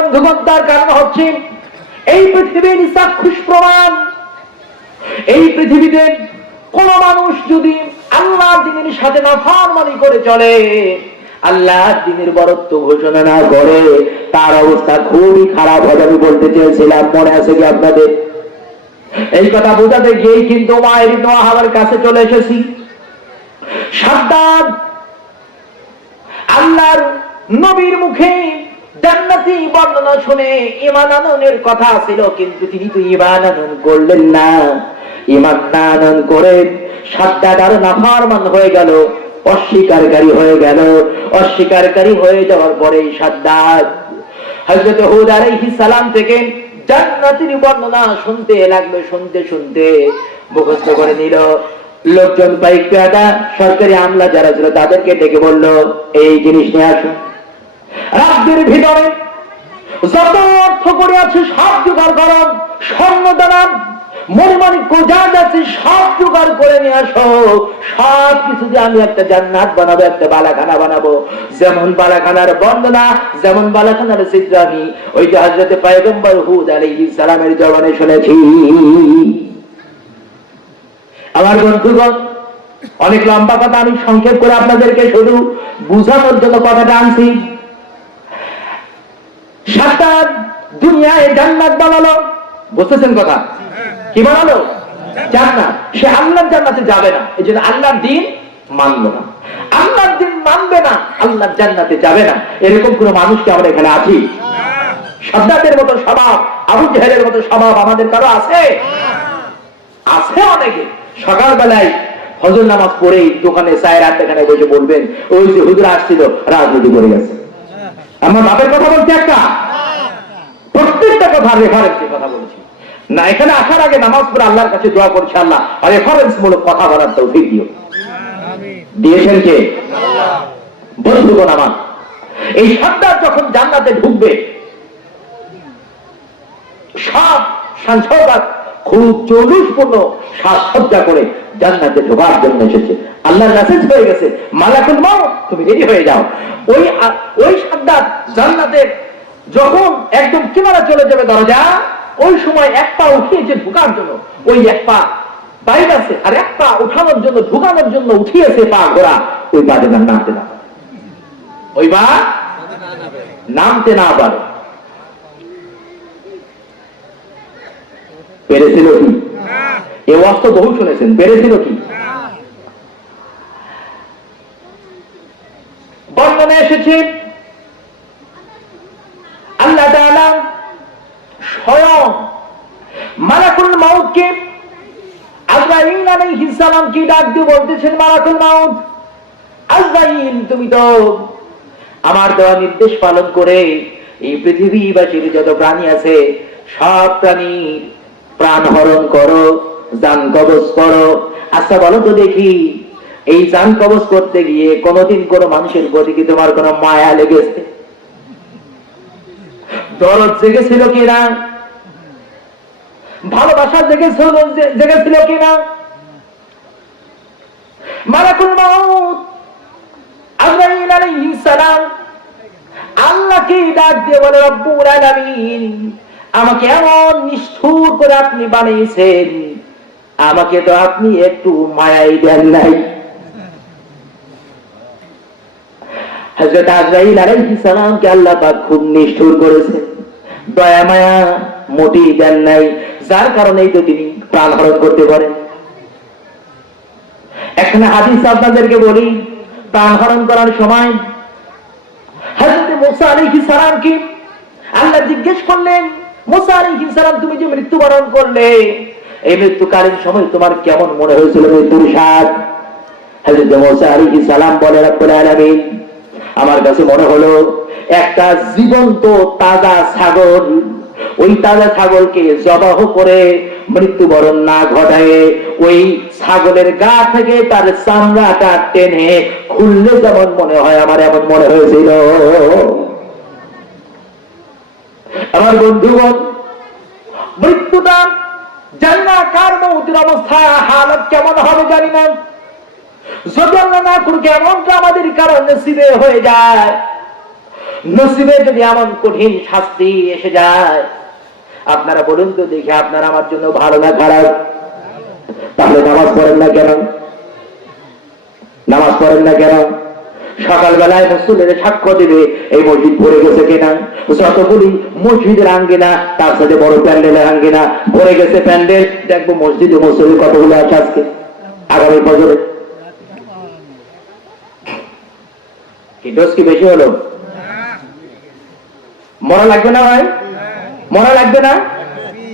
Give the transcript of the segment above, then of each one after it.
বন্ধুগণ, তার কারণ হচ্ছে এই পৃথিবীর চাক্ষুষ প্রমাণ। এই পৃথিবীতে কোন মানুষ যদি আল্লাহর দ্বীনের সাথে নাফরমানি করে চলে, আল্লাহর দ্বীনের বরত্ব ঘোষণা না করে, তার অবস্থা খুবই খারাপ হবে। আমি বলতে চেয়েছিলাম, মনে আছে কি আপনাদের? এই কথা বোঝাতে গিয়েই কিন্তু উমাইর ইবনে ওয়াহাবের কাছে চলে এসেছি। সাদ্দাদ আল্লাহর নবীর মুখে জান্নাতি বর্ণনা শুনে ঈমান আনয়নের কথা ছিল, কিন্তু তিনি তো ঈমান আনয়ন করলেন না। ঈমান না আনয়ন করে সাদ্দাদ আরো নাফরমান হয়ে গেল, অস্বীকারী হয়ে গেল। অস্বীকারী হয়ে যাওয়ার পরে সাদ্দাদ হযরত হুদ আলাইহিস সালাম থেকে জান্নাতের বর্ণনা শুনতে লাগলো। শুনতে মুখস্থ করে নিল। লোকজন বাইক পেয়াদা সরকারি আমলা যারা ছিল তাদেরকে ডেকে বলল, এই জিনিস নিয়ে আসুন। রাজ্যের ভিতরে যত অর্থ করে আছে সব জোগাড় করো, স্বর্ণ দানা মণিমাণিক্য যা যাচ্ছে সব জোগাড় করে নিয়ে আসো। সব কিছু দিয়ে আমি একটা জান্নাত বানাবো, একটা বালাখানা বানাবো। যেমন বালাখানার বর্ণনা, যেমন বালাখানার চিত্র আমি ওই যে হযরত পয়গম্বর হুদ আলাইহিস সালামের জবানে শুনেছি। আমার বন্ধুগণ, অনেক লম্বা কথা, আমি সংক্ষেপ করে আপনাদেরকে শুধু বুঝানোর জন্য কথাটা আনছি। সাদ্দাদ দুনিয়ায় জান্নাত বানালো, বুঝতেছেন কথা? কি বানালো? জান্নাত। সে আল্লাহর জান্নাতে যাবে না, এই জন্য আল্লাহর দ্বীন মানলো না। আল্লাহর দ্বীন মানবে না, আল্লাহর জান্নাতে যাবে না। এরকম কোন মানুষ কি আমরা এখানে আছি? সাদ্দাদের মতো স্বভাব, আবু জাহেলের মতো স্বভাব আমাদের কারো আছে? আছে অনেকে। সকালবেলায় ফজর নামাজ পড়েই দোকানে চায়ের আড্ডাখানে বসে বলবেন, ওই যে হুজুর আসছিল রাজনীতি করে গেছে। আমার বাপের কথা বলছি, একটা প্রত্যেকটা কথা রেফারেন্সের কথা বলছি না। এখানে আসার আগে নামাজ পড়ে আল্লাহর কাছে দোয়া করছি, আল্লাহ রেফারেন্স মূলক কথা বলার তৌফিক দিও। দিয়েছেন কে? বন্ধুগণ আমার, এই সাদ্দাদ যখন জান্নাতে ঢুকবে, সব সাংসদ খুব জলুসপূর্ণ সাজসজ্জা করে জান্নাতে ঢোকার জন্য এসেছে। আল্লাহর মেসেজ হয়ে গেছে, মালাকুল মউত তুমি রেডি হয়ে যাও। ওই সাদ্দাদ জান্নাতে যখন একদম কিনারা চলে যাবে দরজা, ওই সময় এক পা উঠিয়েছে ঢোকার জন্য, ওই এক পা বাইরে আছে, আর এক পা উঠানোর জন্য ঢোকানোর জন্য উঠিয়েছে পা ঘোড়া, ওই পা যেন নামতে না পারে, ওই পা নামতে না পারে। পেরেছিল কি? এ ওয়াক্ত বহু শুনেছেন, পেরেছিল কি? বর্ণনা এসেছে আল্লাহ তাআলা স্বয়ং মালাকুল মউতকে আজরাইল আলাইহিস সালাম কি ডাক দিয়ে বলতেছেন, মালাকুল মউত, আজরাইল তুমি তো আমার দেওয়া নির্দেশ পালন করে এই পৃথিবীবাসীর যত প্রাণী আছে সব প্রাণীর প্রাণ হরণ করো, জান কবজ করো। আচ্ছা বলো তো দেখি, এই জান কবজ করতে গিয়ে কোনদিন কোন মানুষের প্রতি কি তোমার কোন মায়া লেগেছে? দরদ জেগেছিল কিনা? ভালোবাসা জেগেছিল কিনা? মালাকুল মউত আজরাইল আলাইহিস সালাম আল্লাহকে ডাক দিয়ে বলে, রব্বুল আলামিন, আমাকে এমন নিষ্ঠুর করে আপনি বানিয়েছেন, আমাকে তো আপনি একটু মায়াই দেন নাই। হযরত আজরাইল আলাইহিস সালামকে আল্লাহ পাক খুব নিষ্ঠুর করেছেন, দয়া মায়া মোটেই দেন নাই, যার কারণেই তো তিনি প্রাণ হরণ করতে পারেন। এখানে হাদিস আপনাদেরকে বলি, প্রাণ হরণ করার সময় হযরত মুসা আলাইহিস সালামকে আল্লাহ জিজ্ঞেস করলেন, মুসা আলাইহিস সালাম তুমি যে মৃত্যুবরণ করলে, এই মৃত্যুকালীন সময় তোমার কেমন মনে হয়েছিল মৃত্যুর স্বাদ? হযরত মুসা আলাইহিস সালাম বলে, রব্বুল আলামিন, আমার কাছে মনে হলো একটা জীবন্ত তাজা ছাগল, ওই তাজা ছাগলকে জবাহ করে মৃত্যুবরণ না ঘটায় ওই ছাগলের গা থেকে তার চামড়াটা টেনে খুললে যেমন মনে হয়, আমার এমন মনে হয়েছিল। আমার বন্ধুগণ, মৃত্যুটা জানি না কার মৌতের অবস্থা হালত কেমন হবে জানি না, যদি আল্লাহ না করুক এমনটা আমাদের কারণে নসিবে হয়ে যায়, নসিবে যদি এমন কঠিন শাস্তি এসে যায়, আপনারা বলুন তো দেখি, আপনারা আমার জন্য ভালো না খারাপ? তাহলে নামাজ পড়েন না কেন? নামাজ পড়েন না কেন? সকালবেলায় মুসল্লিরা সাক্ষ্য দিবে এই মসজিদ ভরে গেছে কিনা। যতগুলি মসজিদের আঙ্গিনা, তার সাথে বড় প্যান্ডেলের আঙ্গিনা ভরে গেছে প্যান্ডেল, দেখবো মসজিদে মুসল্লি কতগুলো আছে আজকে আগামী বছরে। কি ডোজ কি বেশি হলো? মরা লাগবে না ভাই? মরা লাগবে না?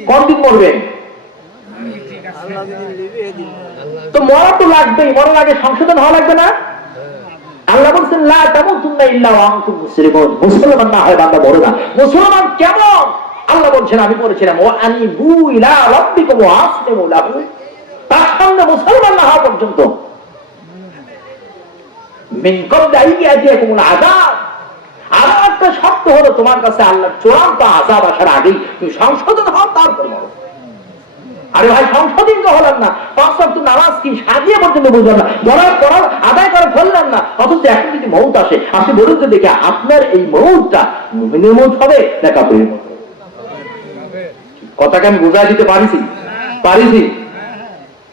কতদিন মরবেন? তো মরা তো লাগবেই, মরার আগে সংশোধন হওয়া লাগবে না? আল্লাহ বলছেন লা তামুতুন্না ইল্লা ওয়া আনতুম মুসলিমুন, মুসলমান না হয় বান্দা মরে না। মুসলমান কেমন? আল্লাহ বলছেন, আমি বলেছিলাম ওয়া আনিবু ইলা রাব্বিকুম ওয়া আসলিমু লাহু, তার সামনে মুসলমান না হওয়া পর্যন্ত মিন ক্বাবলি আন ইয়াতিয়াকুমুল আযাব, আর একটা শর্ত হলো তোমার কাছে আল্লাহর চূড়ান্ত আযাব আসার আগেই তুমি সংশোধন হও, তারপর মরো। আরে ভাই সংশোধন তো হলাম না, 5 ওয়াক্ত নামাজ কি সাজিয়ে পর্যন্ত বুঝলাম না, পড়ার আদায় করে ফেললাম না, অথচ এখন যদি মউত আসে, আপনি বলুন তো দেখে আপনার এই মউতটা মুমিনের মউত হবে না কাফিরের মউত? কথাকে আমি বুঝাই দিতে পারিছি?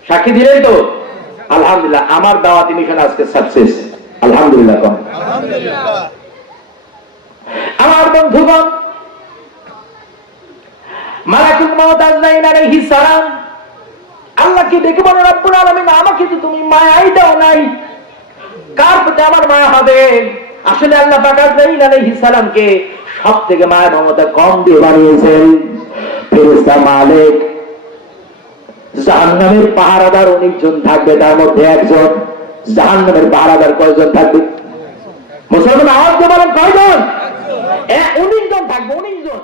সাক্ষী দিলেন তো? আলহামদুলিল্লাহ, আমার দাওয়াতি মিশন আজকে সাকসেস, আলহামদুলিল্লাহ। আমার বন্ধুগণ, মালাকুল মউত আজরাইল আলাইহিস সালাম আল্লাহকে ডেকে বলে, রব্বুল আলামিন, আমাকে তো তুমি মায়াই দাও নাই, কার প্রতি আমার মায়া হবে? আসলে আল্লাহ পাক আজরাইল আলাইহিস সালামকে সবথেকে মায়া মমতা কম দিয়ে বানিয়েছেন। ফেরেশতা মালিক জাহান্নামের পাহারাদার 19 জন থাকবে, তার মধ্যে একজন জাহান্নামের পাহারাদার। কয়জন থাকবে? মুসলমান আওয়াজ দিয়ে বলেন, কয়জন? 19 জন থাকবে, 19 জন।